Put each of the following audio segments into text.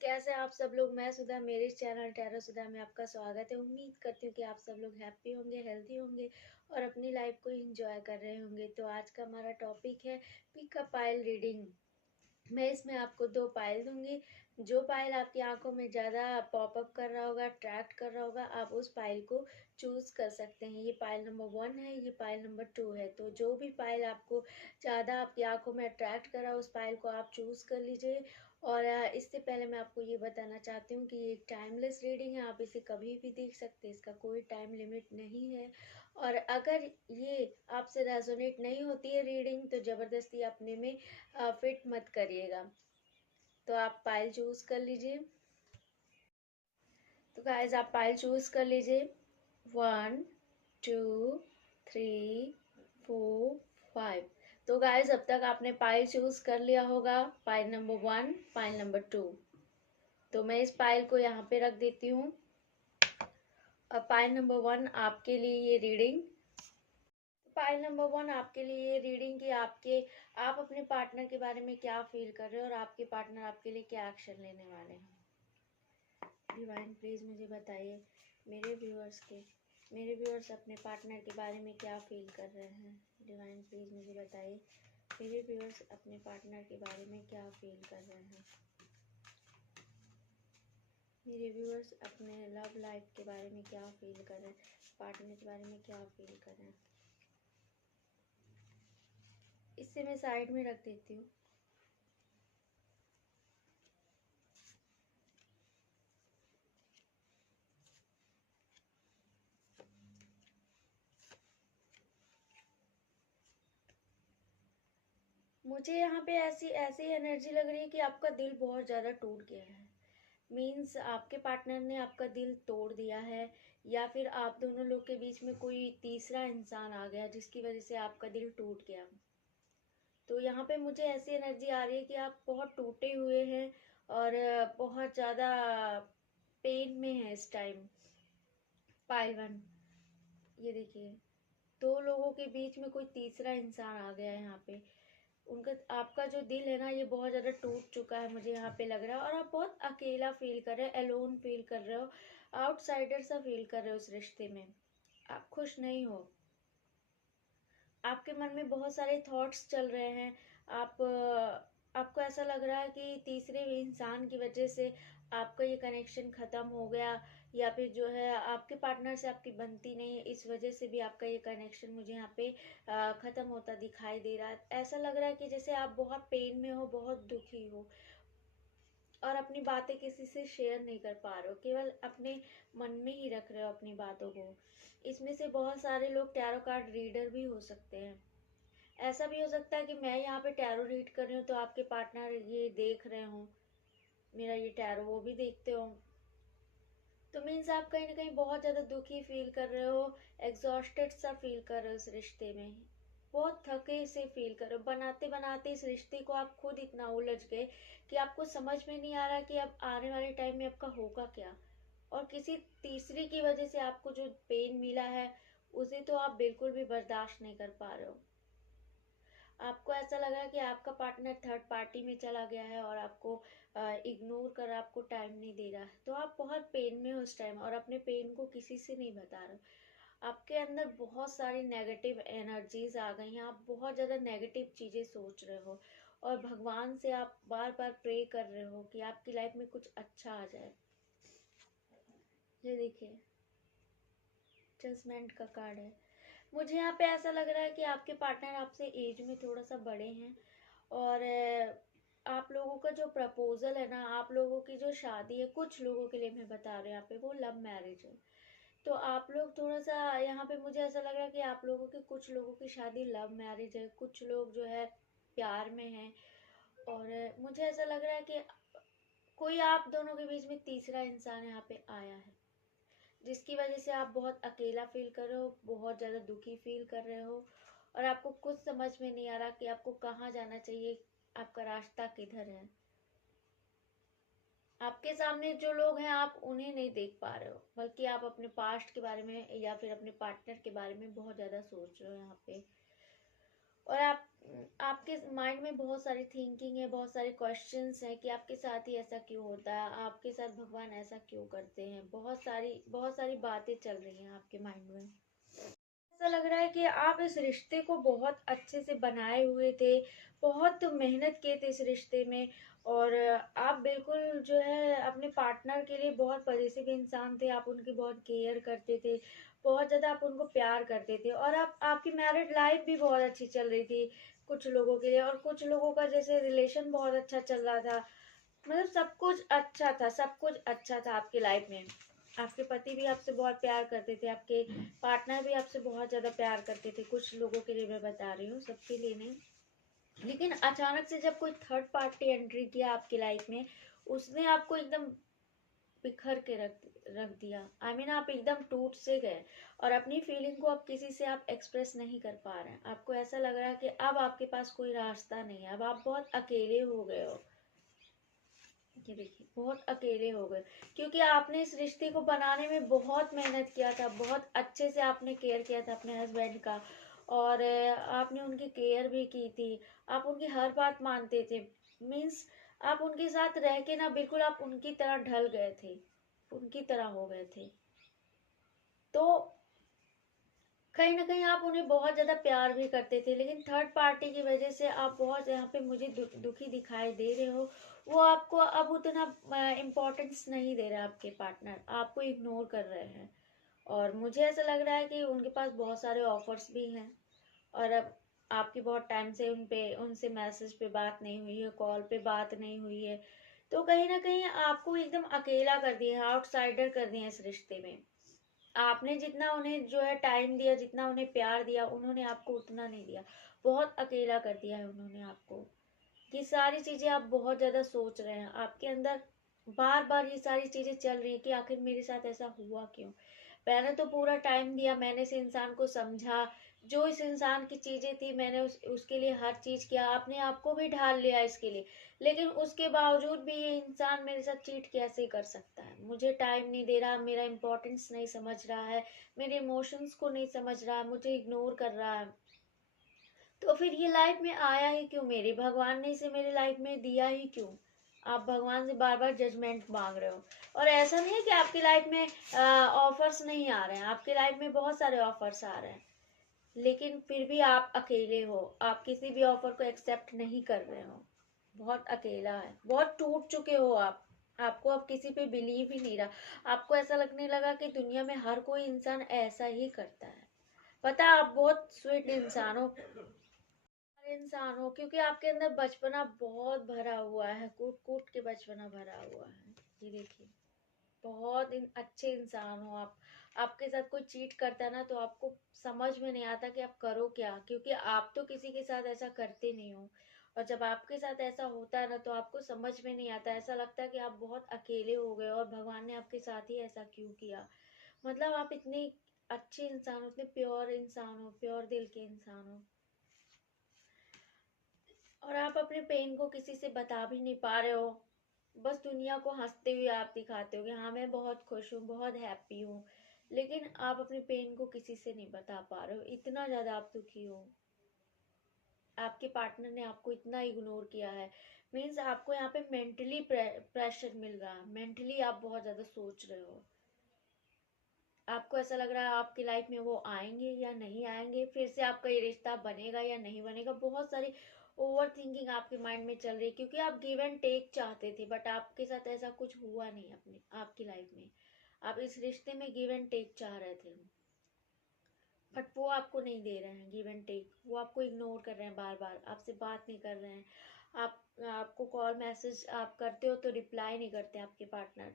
कैसे हैं आप सब लोग। मैं सुधा, मेरे चैनल टैरो सुधा में आपका स्वागत है। उम्मीद करती हूँ कि आप सब लोग हैप्पी होंगे, हेल्थी होंगे और अपनी लाइफ को एंजॉय कर रहे होंगे। तो आज का हमारा टॉपिक है पिक अ पाइल रीडिंग। मैं इसमें आपको 2 पाइल दूंगी। जो पाइल आपकी आंखों में ज़्यादा पॉपअप कर रहा होगा, अट्रैक्ट कर रहा होगा, आप उस पाइल को चूज़ कर सकते हैं। ये पाइल नंबर 1 है, ये पाइल नंबर 2 है। तो जो भी पाइल आपको ज़्यादा आपकी आंखों में अट्रैक्ट कर रहा है, उस पाइल को आप चूज़ कर लीजिए। और इससे पहले मैं आपको ये बताना चाहती हूँ कि ये एक टाइमलेस रीडिंग है, आप इसे कभी भी देख सकते हैं, इसका कोई टाइम लिमिट नहीं है। और अगर ये आपसे रेजोनेट नहीं होती है रीडिंग, तो ज़बरदस्ती अपने में फिट मत करिएगा। तो आप पाइल चूज कर लीजिए। तो गाइस आप पाइल चूज कर लीजिए। 1 2 3 4 5। तो गाइस अब तक आपने पाइल चूज कर लिया होगा, पाइल नंबर 1, पाइल नंबर 2। तो मैं इस पाइल को यहाँ पे रख देती हूँ। अब पाइल नंबर 1 आपके लिए ये रीडिंग। पाइल नंबर 1 आपके लिए ये रीडिंग कि आप अपने पार्टनर के बारे में क्या फील कर रहे हो और आपके पार्टनर आपके लिए क्या एक्शन लेने वाले हैं। डिवाइन प्लीज मुझे बताइए मेरे व्यूअर्स अपने पार्टनर के बारे में क्या फील कर रहे हैं। डिवाइन प्लीज मुझे बताइए मेरे व्यूअर्स अपने पार्टनर के बारे में क्या फील कर रहे हैं। मेरे व्यूअर्स अपने लव लाइफ के बारे में क्या फील कर रहे हैं, पार्टनर के बारे में क्या फील कर रहे हैं। इससे मैं साइड में रख देती हूँ। मुझे यहाँ पे ऐसी ऐसी एनर्जी लग रही है कि आपका दिल बहुत ज़्यादा टूट गया है। मीन्स आपके पार्टनर ने आपका दिल तोड़ दिया है, या फिर आप दोनों लोग के बीच में कोई तीसरा इंसान आ गया जिसकी वजह से आपका दिल टूट गया। तो यहाँ पे मुझे ऐसी एनर्जी आ रही है कि आप बहुत टूटे हुए हैं और बहुत ज़्यादा पेन में है इस टाइम। पाइल 1, ये देखिए 2 लोगों के बीच में कोई तीसरा इंसान आ गया है यहाँ पे। उनका आपका जो दिल है ना, ये बहुत ज़्यादा टूट चुका है, मुझे यहाँ पे लग रहा है। और आप बहुत अकेला फील कर रहे हो, एलोन फील कर रहे हो, आउटसाइडर सा फील कर रहे हो उस रिश्ते में। आप खुश नहीं हो, आपके मन में बहुत सारे थॉट्स चल रहे हैं। आपको ऐसा लग रहा है कि तीसरे इंसान की वजह से आपका ये कनेक्शन ख़त्म हो गया, या फिर जो है आपके पार्टनर से आपकी बनती नहीं है, इस वजह से भी आपका ये कनेक्शन मुझे यहाँ पे ख़त्म होता दिखाई दे रहा है। ऐसा लग रहा है कि जैसे आप बहुत पेन में हो, बहुत दुखी हो और अपनी बातें किसी से शेयर नहीं कर पा रहे हो, केवल अपने मन में ही रख रहे हो अपनी बातों को। इसमें से बहुत सारे लोग टैरो कार्ड रीडर भी हो सकते हैं। ऐसा भी हो सकता है कि मैं यहाँ पे टैरो रीड कर रही हूँ तो आपके पार्टनर ये देख रहे हो मेरा ये टैरो, वो भी देखते हो। तो मीन्स आप कहीं ना कहीं बहुत ज़्यादा दुखी फील कर रहे हो, एग्जॉस्टेड सा फील कर रहे हो इस रिश्ते में, बहुत थके से फील कर रहे हो। बनाते बनाते इस रिश्ते को आप खुद इतना उलझ गए कि आपको समझ में नहीं आ रहा कि अब आने वाले टाइम में आपका होगा क्या। और किसी तीसरी की वजह से आपको जो पेन मिला है, उसे तो आप बिल्कुल भी बर्दाश्त नहीं कर पा रहे हो। आपको ऐसा लगा कि आपका पार्टनर थर्ड पार्टी में चला गया है और आपको इग्नोर कर, आपको टाइम नहीं दे रहा है। तो आप बहुत पेन में हो उस टाइम और अपने पेन को किसी से नहीं बता रहे हो। आपके अंदर बहुत सारी नेगेटिव एनर्जीज आ गई हैं, आप बहुत ज़्यादा नेगेटिव चीज़ें सोच रहे हो और भगवान से आप बार बार प्रे कर रहे हो कि आपकी लाइफ में कुछ अच्छा आ जाए। ये देखिए जजमेंट का कार्ड है। मुझे यहाँ पे ऐसा लग रहा है कि आपके पार्टनर आपसे एज में थोड़ा सा बड़े हैं और आप लोगों का जो प्रपोजल है ना, आप लोगों की जो शादी है, कुछ लोगों के लिए मैं बता रही हूँ यहाँ पे, वो लव मैरिज है। तो आप लोग थोड़ा सा यहाँ पे, मुझे ऐसा लग रहा है कि आप लोगों की, कुछ लोगों की शादी लव मैरिज है, कुछ लोग जो है प्यार में हैं। और मुझे ऐसा लग रहा है कि कोई आप दोनों के बीच में तीसरा इंसान यहाँ पे आया है, जिसकी वजह से आप बहुत अकेला फील कर रहे हो, बहुत ज़्यादा दुखी फील कर रहे हो और आपको कुछ समझ में नहीं आ रहा कि आपको कहाँ जाना चाहिए, आपका रास्ता किधर है। आपके सामने जो लोग हैं आप उन्हें नहीं देख पा रहे हो, बल्कि आप अपने पास्ट के बारे में या फिर अपने पार्टनर के बारे में बहुत ज़्यादा सोच रहे हो यहाँ पे। और आपके माइंड में बहुत सारी थिंकिंग है, बहुत सारे क्वेश्चंस हैं कि आपके साथ ही ऐसा क्यों होता है, आपके साथ भगवान ऐसा क्यों करते हैं, बहुत सारी बातें चल रही हैं आपके माइंड में। ऐसा लग रहा है कि आप इस रिश्ते को बहुत अच्छे से बनाए हुए थे, बहुत मेहनत किए थे इस रिश्ते में, और आप बिल्कुल जो है अपने पार्टनर के लिए बहुत पॉजिटिव इंसान थे, आप उनकी बहुत केयर करते थे, बहुत ज़्यादा आप उनको प्यार करते थे, और आपकी मैरिड लाइफ भी बहुत अच्छी चल रही थी कुछ लोगों के लिए, और कुछ लोगों का जैसे रिलेशन बहुत अच्छा चल रहा था। मतलब सब कुछ अच्छा था, सब कुछ अच्छा था आपकी लाइफ में। आपके पति भी आपसे बहुत प्यार करते थे, आपके पार्टनर भी आपसे बहुत ज़्यादा प्यार करते थे, कुछ लोगों के लिए मैं बता रही हूँ, सबके लिए नहीं। लेकिन अचानक से जब कोई थर्ड पार्टी एंट्री किया आपकी लाइफ में, उसने आपको एकदम बिखर के रख रख दिया। आप एकदम टूट से गए, और अपनी फीलिंग को अब किसी से आप एक्सप्रेस नहीं कर पा रहे हैं। आपको ऐसा लग रहा है कि अब आपके पास कोई रास्ता नहीं है, अब आप बहुत अकेले हो गए हो। ये देखिए, बहुत अकेले हो गए, क्योंकि आपने इस रिश्ते को बनाने में बहुत मेहनत किया था, बहुत अच्छे से आपने केयर किया था अपने हस्बैंड का, और आपने उनकी केयर भी की थी, आप उनकी हर बात मानते थे। मीन्स आप उनके साथ रह के ना बिल्कुल आप उनकी तरह ढल गए थे, उनकी तरह हो गए थे। तो कहीं ना कहीं आप उन्हें बहुत ज्यादा प्यार भी करते थे, लेकिन थर्ड पार्टी की वजह से आप बहुत यहाँ पे मुझे दुखी दिखाई दे रहे हो। वो आपको अब उतना इम्पोर्टेंस नहीं दे रहा, आपके पार्टनर आपको इग्नोर कर रहे हैं, और मुझे ऐसा लग रहा है कि उनके पास बहुत सारे ऑफर्स भी हैं, और अब आपकी बहुत टाइम से उनसे मैसेज पे बात नहीं हुई है, कॉल पे बात नहीं हुई है। तो कहीं ना कहीं आपको एकदम अकेला कर दिया है, आउटसाइडर कर दिया है इस रिश्ते में। आपने जितना उन्हें जो है टाइम दिया, जितना उन्हें प्यार दिया, उन्होंने आपको उतना नहीं दिया। बहुत अकेला कर दिया है उन्होंने आपको। ये सारी चीजें आप बहुत ज्यादा सोच रहे हैं, आपके अंदर बार बार ये सारी चीजें चल रही है कि आखिर मेरे साथ ऐसा हुआ क्यों। मैंने तो पूरा टाइम दिया, मैंने इस इंसान को समझा, जो इस इंसान की चीजें थी मैंने उसके लिए हर चीज किया, अपने आप को भी ढाल लिया इसके लिए। लेकिन उसके बावजूद भी ये इंसान मेरे साथ चीट कैसे कर सकता है। मुझे टाइम नहीं दे रहा, मेरा इंपॉर्टेंस नहीं समझ रहा है, मेरे इमोशंस को नहीं समझ रहा है, मुझे इग्नोर कर रहा है। तो फिर ये लाइफ में आया ही क्यों, मेरे भगवान ने इसे मेरी लाइफ में दिया ही क्यों। आप भगवान से बार बार जजमेंट मांग रहे हो। और ऐसा नहीं है कि आपकी लाइफ में ऑफर्स नहीं आ रहे हैं, आपकी लाइफ में बहुत सारे ऑफर्स आ रहे हैं, लेकिन फिर भी आप अकेले हो, आप किसी भी ऑफर को एक्सेप्ट नहीं कर रहे हो। बहुत अकेला है, बहुत टूट चुके हो आप। आपको अब किसी पे बिलीव ही नहीं रहा, आपको ऐसा लगने लगा कि दुनिया में हर कोई इंसान ऐसा ही करता है। पता है, आप बहुत स्वीट इंसान हो, क्योंकि आपके अंदर बचपना बहुत भरा हुआ है, कूट कूट के बचपना भरा हुआ है। ये देखिए, बहुत अच्छे इंसान हो आप। आपके साथ कोई चीट करता है ना, तो आपको समझ में नहीं आता कि आप करो क्या, क्योंकि आप तो किसी के साथ ऐसा करते नहीं हो। और जब आपके साथ ऐसा होता है ना, तो आपको समझ में नहीं आता, ऐसा लगता है कि आप बहुत अकेले हो गए और भगवान ने आपके साथ ही ऐसा क्यों किया। मतलब आप इतने अच्छे इंसान हो, इतने प्योर इंसान हो, प्योर दिल के इंसान हो, और आप अपने पेन को किसी से बता भी नहीं पा रहे हो। बस दुनिया को हंसते हुए आप दिखाते हो कि हाँ मैं बहुत खुश हूँ, बहुत हैप्पी हूँ, लेकिन आप अपने पेन को किसी से नहीं बता पा रहे हो, इतना ज्यादा आप दुखी हो। आपके पार्टनर ने आपको इतना इग्नोर किया है। मीन्स आपको यहाँ पे मेंटली प्रेशर मिल रहा है, मेंटली आप बहुत ज्यादा सोच रहे हो। आपको ऐसा लग रहा है आपकी लाइफ में वो आएंगे या नहीं आएंगे, फिर से आपका ये रिश्ता बनेगा या नहीं बनेगा। बहुत सारी ओवर थिंकिंग आपके माइंड में चल रही है, क्योंकि आप गिव एंड टेक चाहते थे, बट आपके साथ ऐसा कुछ हुआ नहीं अपने आपकी लाइफ में। आप इस रिश्ते में गिव एंड टेक चाह रहे थे, बट वो आपको नहीं दे रहे हैं गिव एंड टेक। वो आपको इग्नोर कर रहे हैं, बार बार आपसे बात नहीं कर रहे हैं। आपको कॉल मैसेज आप करते हो तो रिप्लाई नहीं करते आपके पार्टनर।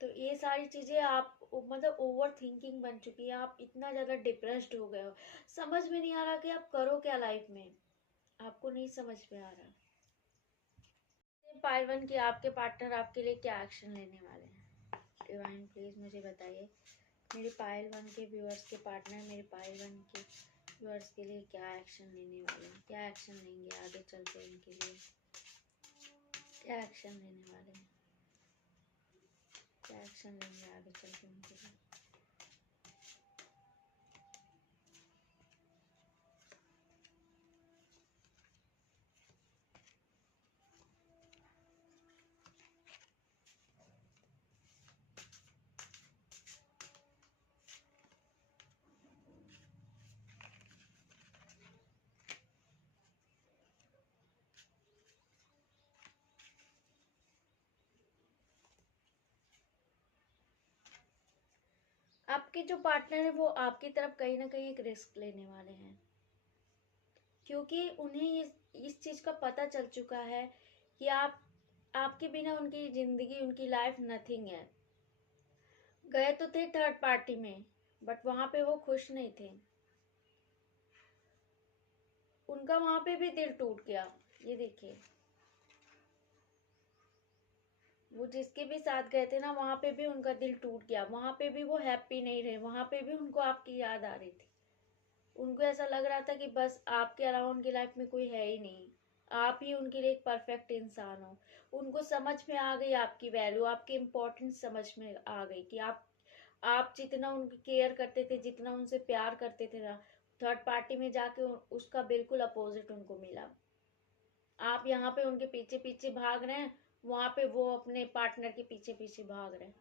तो ये सारी चीजें आप मतलब ओवर थिंकिंग बन चुकी है, आप इतना ज्यादा डिप्रेस्ड हो गए हो। समझ में नहीं आ रहा कि आप करो क्या लाइफ में, आपको नहीं समझ में आ रहा। पाइल वन की आपके पार्टनर आपके लिए क्या एक्शन लेने वाले हैं, डिवाइन प्लीज मुझे बताइए। मेरे पाइल वन के व्यूअर्स के पार्टनर मेरे पाइल वन के व्यूअर्स के लिए क्या एक्शन लेने वाले हैं, क्या एक्शन लेंगे आगे चल के उनके लिए, क्या एक्शन लेने वाले हैं, क्या एक्शन लेंगे आगे चल के उनके लिए। आपके जो पार्टनर है वो आपकी तरफ कहीं ना कहीं एक रिस्क लेने वाले हैं, क्योंकि उन्हें इस चीज का पता चल चुका है कि आपके बिना उनकी जिंदगी, उनकी लाइफ नथिंग है। गए तो थे थर्ड पार्टी में, बट वहां पे वो खुश नहीं थे। उनका वहां पे भी दिल टूट गया। ये देखिए, वो जिसके भी साथ गए थे ना, वहां पे भी उनका दिल टूट गया। वहां पे भी वो हैप्पी नहीं रहे। वहां पे भी उनको आपकी याद आ रही थी। उनको ऐसा लग रहा था कि बस आपके अलावा उनकी लाइफ में कोई है ही नहीं। आप ही उनके लिए एक परफेक्ट इंसान हो। उनको समझ में आ गई आपकी वैल्यू, आपकी इम्पोर्टेंस समझ में आ गई कि आप जितना उनकी केयर करते थे, जितना उनसे प्यार करते थे ना, थर्ड पार्टी में जाके उसका बिल्कुल अपोजिट उनको मिला। आप यहाँ पे उनके पीछे पीछे भाग रहे हैं, वहां पे वो अपने पार्टनर के पीछे पीछे भाग रहे हैं।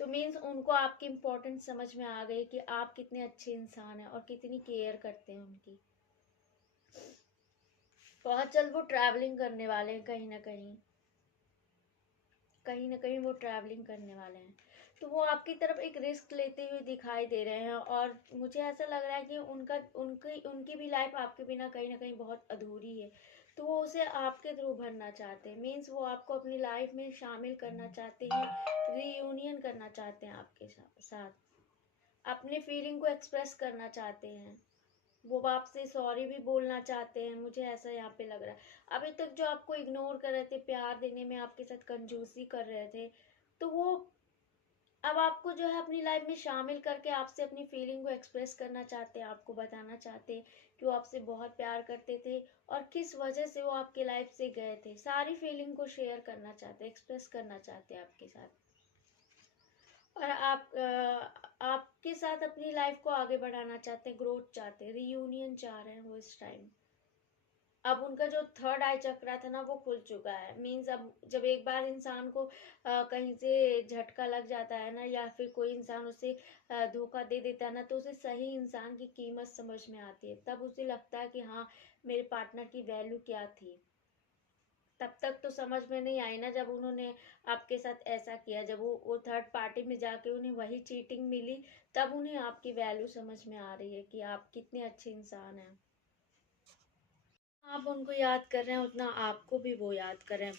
तो मीन्स उनको आपकी इम्पोर्टेंस समझ में आ गई कि आप कितने अच्छे इंसान हैं और कितनी केयर करते हैं उनकी। बहुत जल्द वो ट्रैवलिंग करने वाले हैं, कहीं ना कहीं, कहीं ना कहीं वो ट्रैवलिंग करने वाले हैं। तो वो आपकी तरफ एक रिस्क लेते हुए दिखाई दे रहे हैं, और मुझे ऐसा लग रहा है कि उनकी उनकी भी लाइफ आपके बिना कहीं ना कहीं बहुत अधूरी है। तो वो उसे आपके थ्रू भरना चाहते हैं। मीन्स वो आपको अपनी लाइफ में शामिल करना चाहते हैं, रीयूनियन करना चाहते हैं आपके साथ, अपने फीलिंग को एक्सप्रेस करना चाहते हैं। वो आपसे सॉरी भी बोलना चाहते हैं। मुझे ऐसा यहाँ पे लग रहा है। अभी तक जो आपको इग्नोर कर रहे थे, प्यार देने में आपके साथ कंजूसी कर रहे थे, तो वो अब आपको जो है अपनी लाइफ में शामिल करके आपसे अपनी फीलिंग को एक्सप्रेस करना चाहते हैं। आपको बताना चाहते हैं कि वो आपसे बहुत प्यार करते थे और किस वजह से वो आपके लाइफ से गए थे। सारी फीलिंग को शेयर करना चाहते हैं, एक्सप्रेस करना चाहते हैं आपके साथ। और आपके साथ अपनी लाइफ को आगे बढ़ाना चाहते हैं, ग्रोथ चाहते हैं, रीयूनियन चाह रहे हैं वो इस टाइम। अब उनका जो थर्ड आई चक्रा था ना, वो खुल चुका है। मीन्स अब जब एक बार इंसान को कहीं से झटका लग जाता है ना, या फिर कोई इंसान उसे धोखा दे देता है ना, तो उसे सही इंसान की कीमत समझ में आती है। तब उसे लगता है कि हाँ, मेरे पार्टनर की वैल्यू क्या थी। तब तक तो समझ में नहीं आई ना, जब उन्होंने आपके साथ ऐसा किया, जब वो थर्ड पार्टी में जाके उन्हें वही चीटिंग मिली, तब उन्हें आपकी वैल्यू समझ में आ रही है कि आप कितने अच्छे इंसान हैं। आप उनको याद कर रहे हैं, उतना आपको भी वो याद कर रहे हैं।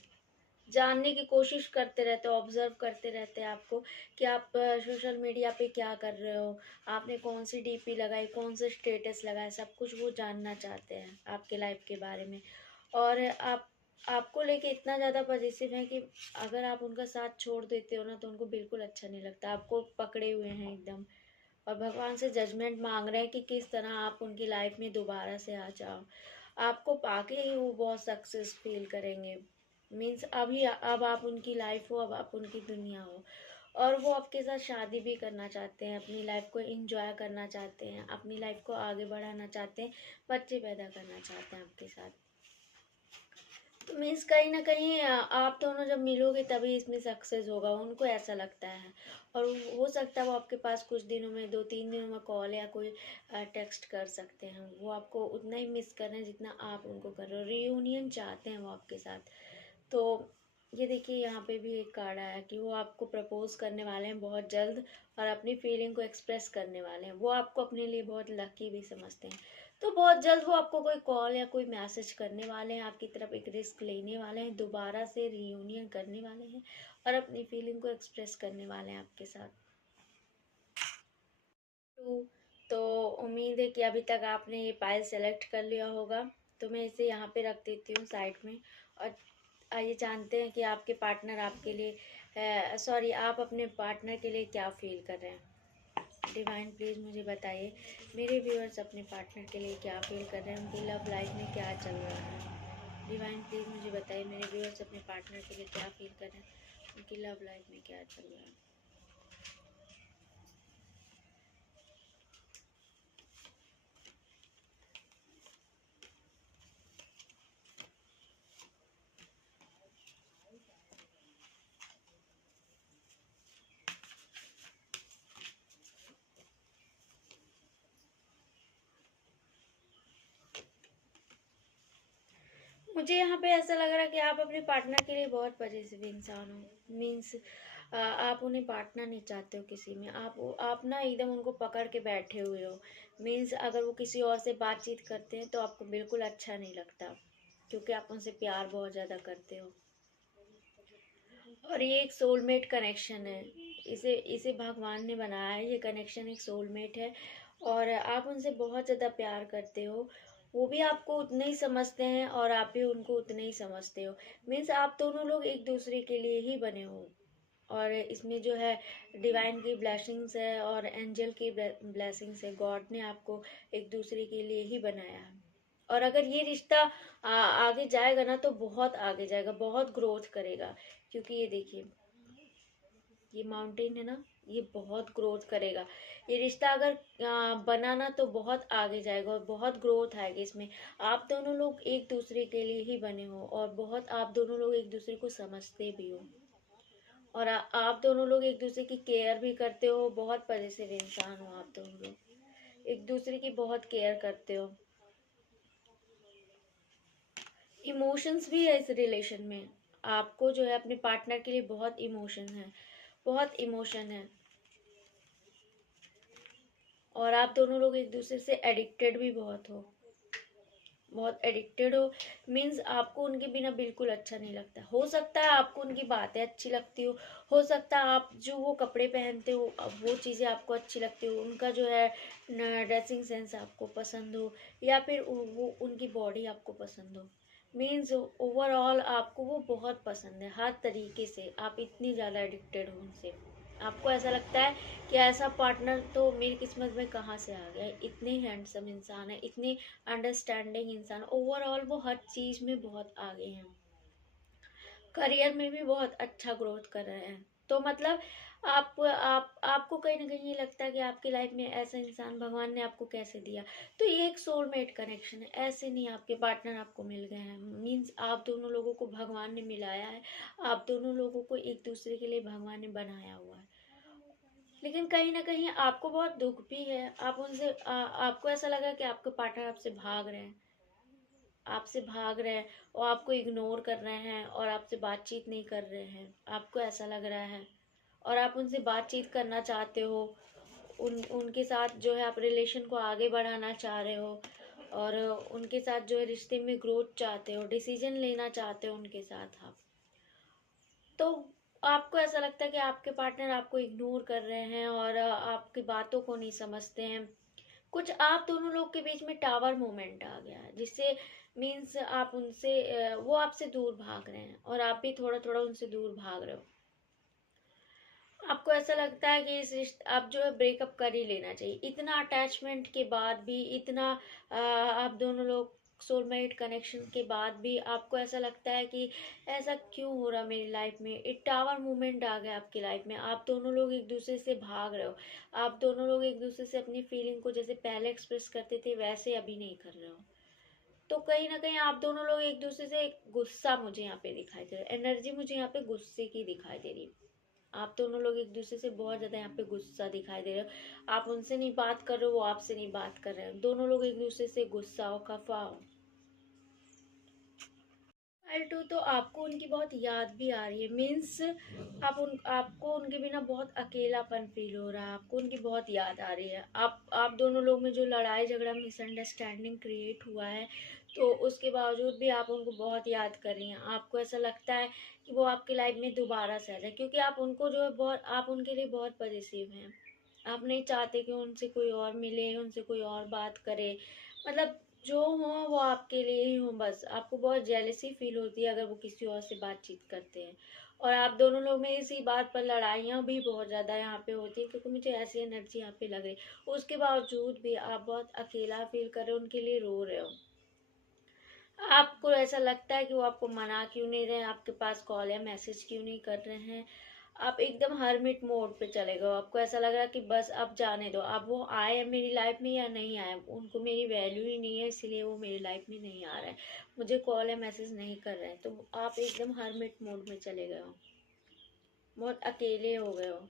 जानने की कोशिश करते रहते हो, ऑब्जर्व करते रहते हैं आपको, कि आप सोशल मीडिया पे क्या कर रहे हो, आपने कौन सी डीपी लगाई, कौन से स्टेटस लगाए, सब कुछ वो जानना चाहते हैं आपके लाइफ के बारे में। और आपको लेके इतना ज़्यादा पॉजिटिव है कि अगर आप उनका साथ छोड़ देते हो ना, तो उनको बिल्कुल अच्छा नहीं लगता। आपको पकड़े हुए हैं एकदम, और भगवान से जजमेंट मांग रहे हैं कि किस तरह आप उनकी लाइफ में दोबारा से आ जाओ। आपको पाके ही वो बहुत सक्सेस फील करेंगे। मीन्स अभी अब आप उनकी लाइफ हो, अब आप उनकी दुनिया हो। और वो आपके साथ शादी भी करना चाहते हैं, अपनी लाइफ को एंजॉय करना चाहते हैं, अपनी लाइफ को आगे बढ़ाना चाहते हैं, बच्चे पैदा करना चाहते हैं आपके साथ। तो मीन्स कहीं ना कहीं आप दोनों जब मिलोगे तभी इसमें सक्सेस होगा, उनको ऐसा लगता है। और हो सकता है वो आपके पास कुछ दिनों में, 2-3 दिनों में कॉल या कोई टेक्स्ट कर सकते हैं। वो आपको उतना ही मिस कर रहे हैं जितना आप उनको कर रहे हो। रीयूनियन चाहते हैं वो आपके साथ। तो ये देखिए, यहाँ पे भी एक कार्ड आया कि वो आपको प्रपोज करने वाले हैं बहुत जल्द, और अपनी फीलिंग को एक्सप्रेस करने वाले हैं। वो आपको अपने लिए बहुत लकी भी समझते हैं। तो बहुत जल्द वो आपको कोई कॉल या कोई मैसेज करने वाले हैं, आपकी तरफ एक रिस्क लेने वाले हैं, दोबारा से रीयूनियन करने वाले हैं, और अपनी फीलिंग को एक्सप्रेस करने वाले हैं आपके साथ। तो उम्मीद है कि अभी तक आपने ये पायल सेलेक्ट कर लिया होगा। तो मैं इसे यहाँ पे रख देती हूँ साइड में। और आइए जानते हैं कि आपके पार्टनर आपके लिए, सॉरी, आप अपने पार्टनर के लिए क्या फील कर रहे हैं। डिवाइन प्लीज़ मुझे बताइए, मेरे व्यूअर्स अपने पार्टनर के लिए क्या फील कर रहे हैं, उनकी लव लाइफ में क्या चल रहा है। डिवाइन प्लीज़ मुझे बताइए, मेरे व्यूअर्स अपने पार्टनर के लिए क्या फील कर रहे हैं, उनकी लव लाइफ में क्या चल रहा है। मुझे यहाँ पे ऐसा लग रहा है कि आप अपने पार्टनर के लिए बहुत पॉजिटिव इंसान हो। मीन्स आप उन्हें पार्टनर नहीं चाहते हो किसी में, आप ना एकदम उनको पकड़ के बैठे हुए हो। मीन्स अगर वो किसी और से बातचीत करते हैं तो आपको बिल्कुल अच्छा नहीं लगता, क्योंकि आप उनसे प्यार बहुत ज़्यादा करते हो। और ये एक सोलमेट कनेक्शन है, इसे इसे भगवान ने बनाया है। ये कनेक्शन एक सोलमेट है, और आप उनसे बहुत ज़्यादा प्यार करते हो। वो भी आपको उतने ही समझते हैं और आप भी उनको उतने ही समझते हो। मीन्स आप दोनों लोग एक दूसरे के लिए ही बने हो। और इसमें जो है डिवाइन की ब्लेसिंग्स है और एंजल की ब्लेसिंग्स है। गॉड ने आपको एक दूसरे के लिए ही बनाया है। और अगर ये रिश्ता आगे जाएगा ना तो बहुत आगे जाएगा, बहुत ग्रोथ करेगा। क्योंकि ये देखिए, ये माउंटेन है ना, ये बहुत ग्रोथ करेगा। ये रिश्ता अगर बना ना तो बहुत आगे जाएगा और बहुत ग्रोथ आएगी इसमें। आप दोनों लोग एक दूसरे के लिए ही बने हो और बहुत आप दोनों लोग एक दूसरे को समझते भी हो। और आप दोनों लोग एक दूसरे की केयर भी करते हो। बहुत पॉजिटिव इंसान हो आप दोनों लोग, एक दूसरे की बहुत केयर करते हो। इमोशंस भी है इस रिलेशन में। आपको जो है अपने पार्टनर के लिए बहुत इमोशन है, बहुत इमोशन है। और आप दोनों लोग एक दूसरे से एडिक्टेड भी बहुत हो, बहुत एडिक्टेड हो। मीन्स आपको उनके बिना बिल्कुल अच्छा नहीं लगता। हो सकता है आपको उनकी बातें अच्छी लगती हो सकता है आप जो वो कपड़े पहनते हो अब वो चीज़ें आपको अच्छी लगती हो, उनका जो है ड्रेसिंग सेंस आपको पसंद हो, या फिर वो उनकी बॉडी आपको पसंद हो। मीन्स ओवरऑल आपको वो बहुत पसंद है, हर तरीके से आप इतनी ज़्यादा एडिक्टेड हो उनसे। आपको ऐसा लगता है कि ऐसा पार्टनर तो मेरी किस्मत में कहाँ से आ गया है। इतने हैंडसम इंसान है, इतने अंडरस्टैंडिंग इंसान, ओवरऑल वो हर चीज में बहुत आगे हैं। करियर में भी बहुत अच्छा ग्रोथ कर रहे हैं। तो मतलब आप आपको कहीं ना कहीं ये लगता है कि आपकी लाइफ में ऐसा इंसान भगवान ने आपको कैसे दिया। तो ये एक सोलमेट कनेक्शन है, ऐसे नहीं आपके पार्टनर आपको मिल गए हैं। मीन्स आप दोनों लोगों को भगवान ने मिलाया है, आप दोनों लोगों को एक दूसरे के लिए भगवान ने बनाया हुआ है। लेकिन कहीं ना कहीं आपको बहुत दुख भी है। आप उनसे आपको ऐसा लगा कि आपके पार्टनर आपसे भाग रहे हैं, आपसे भाग रहे हैं और आपको इग्नोर कर रहे हैं और आपसे बातचीत नहीं कर रहे हैं। आपको ऐसा लग रहा है और आप उनसे बातचीत करना चाहते हो। उनके साथ जो है आप रिलेशन को आगे बढ़ाना चाह रहे हो, और उनके साथ जो है रिश्ते में ग्रोथ चाहते हो, डिसीजन लेना चाहते हो उनके साथ आप। तो आपको ऐसा लगता है कि आपके पार्टनर आपको इग्नोर कर रहे हैं और आपकी बातों को नहीं समझते हैं। कुछ आप दोनों लोग के बीच में टावर मोमेंट आ गया है, जिससे मीन्स आप उनसे वो आपसे दूर भाग रहे हैं और आप भी थोड़ा थोड़ा उनसे दूर भाग रहे हो। आपको ऐसा लगता है कि इस रिश्ते आप जो है ब्रेकअप कर ही लेना चाहिए। इतना अटैचमेंट के बाद भी, इतना आप दोनों लोग सोलमेट कनेक्शन के बाद भी आपको ऐसा लगता है कि ऐसा क्यों हो रहा मेरी लाइफ में। एक टावर मूवमेंट आ गया आपकी लाइफ में, आप दोनों लोग एक दूसरे से भाग रहे हो। आप दोनों लोग एक दूसरे से अपनी फीलिंग को जैसे पहले एक्सप्रेस करते थे वैसे अभी नहीं कर रहे हो। तो कहीं ना कहीं आप दोनों लोग एक दूसरे से गुस्सा मुझे यहाँ पे दिखाई दे रहा है, एनर्जी मुझे यहाँ पे गुस्से की दिखाई दे रही है। आप दोनों लोग एक दूसरे से बहुत ज्यादा यहाँ पे गुस्सा दिखाई दे रहे हो। आप उनसे नहीं बात कर रहे हो, वो आपसे नहीं बात कर रहे हो, दोनों लोग एक दूसरे से गुस्सा हो, खफा हो। फालतू तो आपको उनकी बहुत याद भी आ रही है। मीन्स आपको उनके बिना बहुत अकेलापन फील हो रहा है, आपको उनकी बहुत याद आ रही है। आप दोनों लोग में जो लड़ाई झगड़ा मिसअंडरस्टैंडिंग क्रिएट हुआ है, तो उसके बावजूद भी आप उनको बहुत याद कर रही हैं। आपको ऐसा लगता है कि वो आपकी लाइफ में दोबारा से आ जाए, क्योंकि आप उनको जो है बहुत, आप उनके लिए बहुत पॉजिटिव हैं। आप नहीं चाहते कि उनसे कोई और मिले, उनसे कोई और बात करे। मतलब जो हो वो आपके लिए ही हो। बस आपको बहुत जेलसी फील होती है अगर वो किसी और से बातचीत करते हैं। और आप दोनों लोग में इसी बात पर लड़ाइयाँ भी बहुत ज़्यादा यहाँ पे होती है, क्योंकि मुझे ऐसी एनर्जी यहाँ पे लग रही है। उसके बावजूद भी आप बहुत अकेला फील कर रहे हो, उनके लिए रो रहे हो। आपको ऐसा लगता है कि वो आपको मना क्यों नहीं रहे हैं, आपके पास कॉल या मैसेज क्यों नहीं कर रहे हैं। आप एकदम हरमिट मोड पे चले गए हो। आपको ऐसा लग रहा है कि बस अब जाने दो, अब वो आए मेरी लाइफ में या नहीं आए, उनको मेरी वैल्यू ही नहीं है, इसलिए वो मेरी लाइफ में नहीं आ रहा है, मुझे कॉल या मैसेज नहीं कर रहे हैं। तो आप एकदम हरमिट मोड में चले गए हो, बहुत अकेले हो गए हो।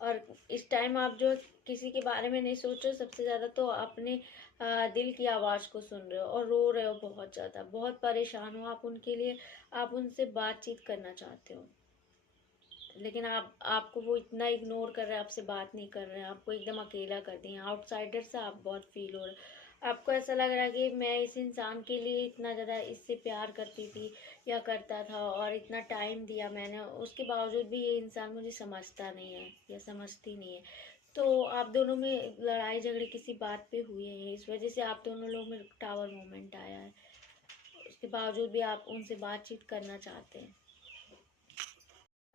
और इस टाइम आप जो किसी के बारे में नहीं सोच रहे हो, सबसे ज़्यादा तो अपने दिल की आवाज़ को सुन रहे हो और रो रहे हो, बहुत ज़्यादा, बहुत परेशान हो आप उनके लिए। आप उनसे बातचीत करना चाहते हो, लेकिन आपको वो इतना इग्नोर कर रहे हैं, आपसे बात नहीं कर रहे हैं, आपको एकदम अकेला कर दिए, आउटसाइडर से आप बहुत फील हो रहे हैं। आपको ऐसा लग रहा है कि मैं इस इंसान के लिए इतना ज़्यादा इससे प्यार करती थी या करता था और इतना टाइम दिया मैंने, उसके बावजूद भी ये इंसान मुझे समझता नहीं है या समझती नहीं है। तो आप दोनों में लड़ाई झगड़े किसी बात पे हुए हैं, इस वजह से आप दोनों लोग में टावर मोमेंट आया है। उसके बावजूद भी आप उनसे बातचीत करना चाहते हैं।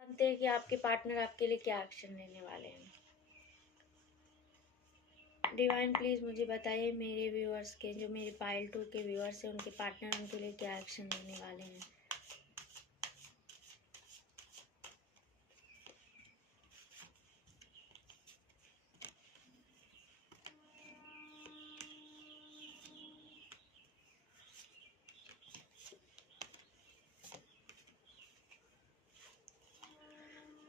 जानते हैं कि आपके पार्टनर आपके लिए क्या एक्शन लेने वाले हैं। डिवाइन प्लीज़ मुझे बताइए, मेरे व्यूअर्स के, जो मेरे पायल 2 के व्यूअर्स हैं, उनके पार्टनर उनके लिए क्या एक्शन लेने वाले हैं।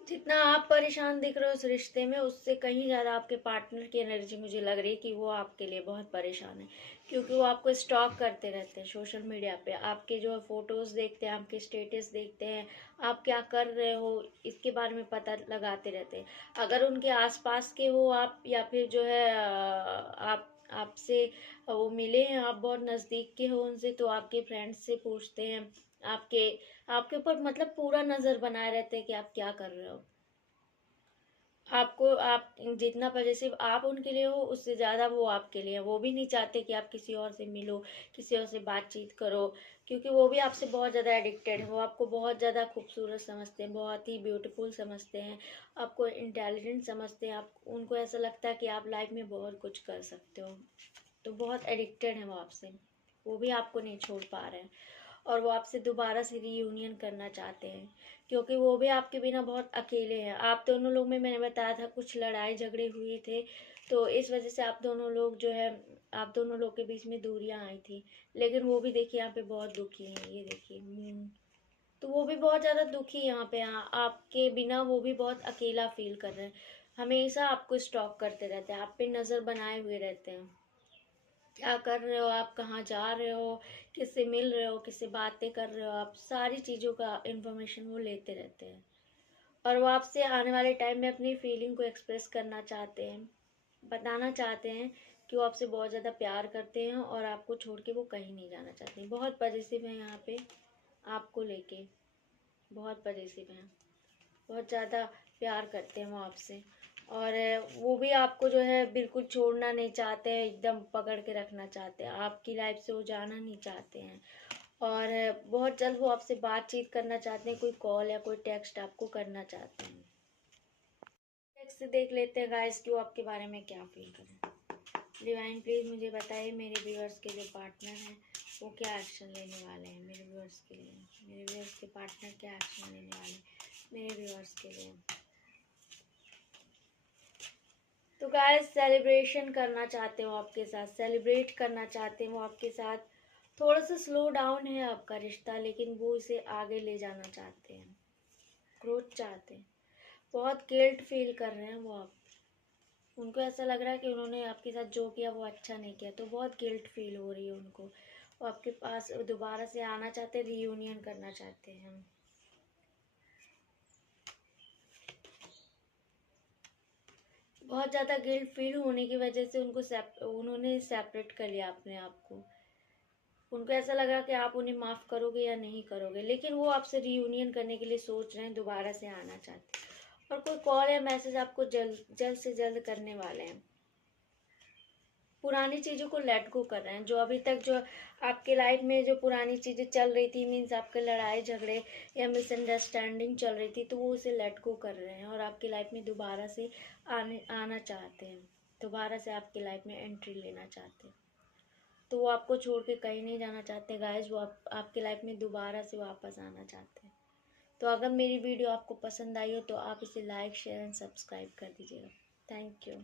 जितना आप परेशान दिख रहे हो उस रिश्ते में, उससे कहीं ज़्यादा आपके पार्टनर की एनर्जी मुझे लग रही है कि वो आपके लिए बहुत परेशान है, क्योंकि वो आपको स्टॉक करते रहते हैं सोशल मीडिया पे, आपके जो फोटोज़ देखते हैं, आपके स्टेटस देखते हैं, आप क्या कर रहे हो इसके बारे में पता लगाते रहते हैं। अगर उनके आसपास के हो आप, या फिर जो है आप आपसे वो मिले हैं, आप बहुत नज़दीक के हो उनसे, तो आपके फ्रेंड्स से पूछते हैं, आपके आपके ऊपर मतलब पूरा नज़र बनाए रहते हैं कि आप क्या कर रहे हो। आपको, आप जितना पजेसिव आप उनके लिए हो, उससे ज़्यादा वो आपके लिए है। वो भी नहीं चाहते कि आप किसी और से मिलो, किसी और से बातचीत करो, क्योंकि वो भी आपसे बहुत ज़्यादा एडिक्टेड है। वो आपको बहुत ज़्यादा खूबसूरत समझते हैं, बहुत ही ब्यूटीफुल समझते हैं, आपको इंटेलिजेंट समझते हैं। आप उनको ऐसा लगता है कि आप लाइफ में बहुत कुछ कर सकते हो, तो बहुत एडिक्टेड हैं वो आपसे। वो भी आपको नहीं छोड़ पा रहे हैं और वो आपसे दोबारा से रीयूनियन करना चाहते हैं, क्योंकि वो भी आपके बिना बहुत अकेले हैं। आप दोनों लोग में मैंने बताया था कुछ लड़ाई झगड़े हुए थे, तो इस वजह से आप दोनों लोग जो है, आप दोनों लोग के बीच में दूरियां आई थी। लेकिन वो भी देखिए यहाँ पे बहुत दुखी हैं, ये देखिए मून। तो वो भी बहुत ज़्यादा दुखी यहाँ पे, आपके बिना वो भी बहुत अकेला फील कर रहे हैं। हमेशा आपको स्टॉक करते रहते हैं, आप पे नज़र बनाए हुए रहते हैं, क्या कर रहे हो आप, कहाँ जा रहे हो, किससे मिल रहे हो, किससे बातें कर रहे हो, आप सारी चीज़ों का इंफॉर्मेशन वो लेते रहते हैं। और वो आपसे आने वाले टाइम में अपनी फीलिंग को एक्सप्रेस करना चाहते हैं, बताना चाहते हैं कि वो आपसे बहुत ज़्यादा प्यार करते हैं और आपको छोड़ के वो कहीं नहीं जाना चाहते हैं। बहुत पॉजिटिव है यहाँ पे आपको लेके, बहुत पॉजिटिव हैं, बहुत ज़्यादा प्यार करते हैं वो आपसे। और वो भी आपको जो है बिल्कुल छोड़ना नहीं चाहते हैं, एकदम पकड़ के रखना चाहते हैं, आपकी लाइफ से वो जाना नहीं चाहते हैं। और बहुत जल्द वो आपसे बातचीत करना चाहते हैं, कोई कॉल या कोई टेक्स्ट आपको करना चाहते हैं। टेक्स्ट से देख लेते हैं गाइस कि वो आपके बारे में क्या फील करें। डिवाइन प्लीज़ मुझे बताइए, मेरे व्यूअर्स के जो पार्टनर हैं वो क्या एक्शन लेने वाले हैं मेरे व्यूअर्स के लिए। मेरे व्यूअर्स के पार्टनर क्या एक्शन लेने वाले हैं मेरे व्यूअर्स के लिए। तो गाइस, सेलिब्रेशन करना चाहते हो आपके साथ, सेलिब्रेट करना चाहते हो आपके साथ। थोड़ा सा स्लो डाउन है आपका रिश्ता, लेकिन वो इसे आगे ले जाना चाहते हैं, ग्रोथ चाहते हैं। बहुत गिल्ट फील कर रहे हैं वो आप, उनको ऐसा लग रहा है कि उन्होंने आपके साथ जो किया वो अच्छा नहीं किया, तो बहुत गिल्ट फील हो रही है उनको। वो आपके पास दोबारा से आना चाहते हैं, रीयूनियन करना चाहते हैं। बहुत ज़्यादा गिल्ट फील होने की वजह से उन्होंने सेपरेट कर लिया अपने आप को। उनको ऐसा लगा कि आप उन्हें माफ़ करोगे या नहीं करोगे, लेकिन वो आपसे रीयूनियन करने के लिए सोच रहे हैं, दोबारा से आना चाहते हैं। और कोई कॉल या मैसेज आपको जल्द जल्द से जल्द करने वाले हैं। पुरानी चीज़ों को लेट गो कर रहे हैं, जो अभी तक जो आपके लाइफ में जो पुरानी चीज़ें चल रही थी, मीन्स आपके लड़ाई झगड़े या मिसअंडरस्टैंडिंग चल रही थी, तो वो उसे लेट गो कर रहे हैं और आपकी लाइफ में दोबारा से आना चाहते हैं, दोबारा से आपकी लाइफ में एंट्री लेना चाहते हैं। तो वो आपको छोड़ के कहीं नहीं जाना चाहते गाइस, वो आपकी लाइफ में दोबारा से वापस आना चाहते हैं। तो अगर मेरी वीडियो आपको पसंद आई हो तो आप इसे लाइक शेयर एंड सब्सक्राइब कर दीजिएगा। Thank you.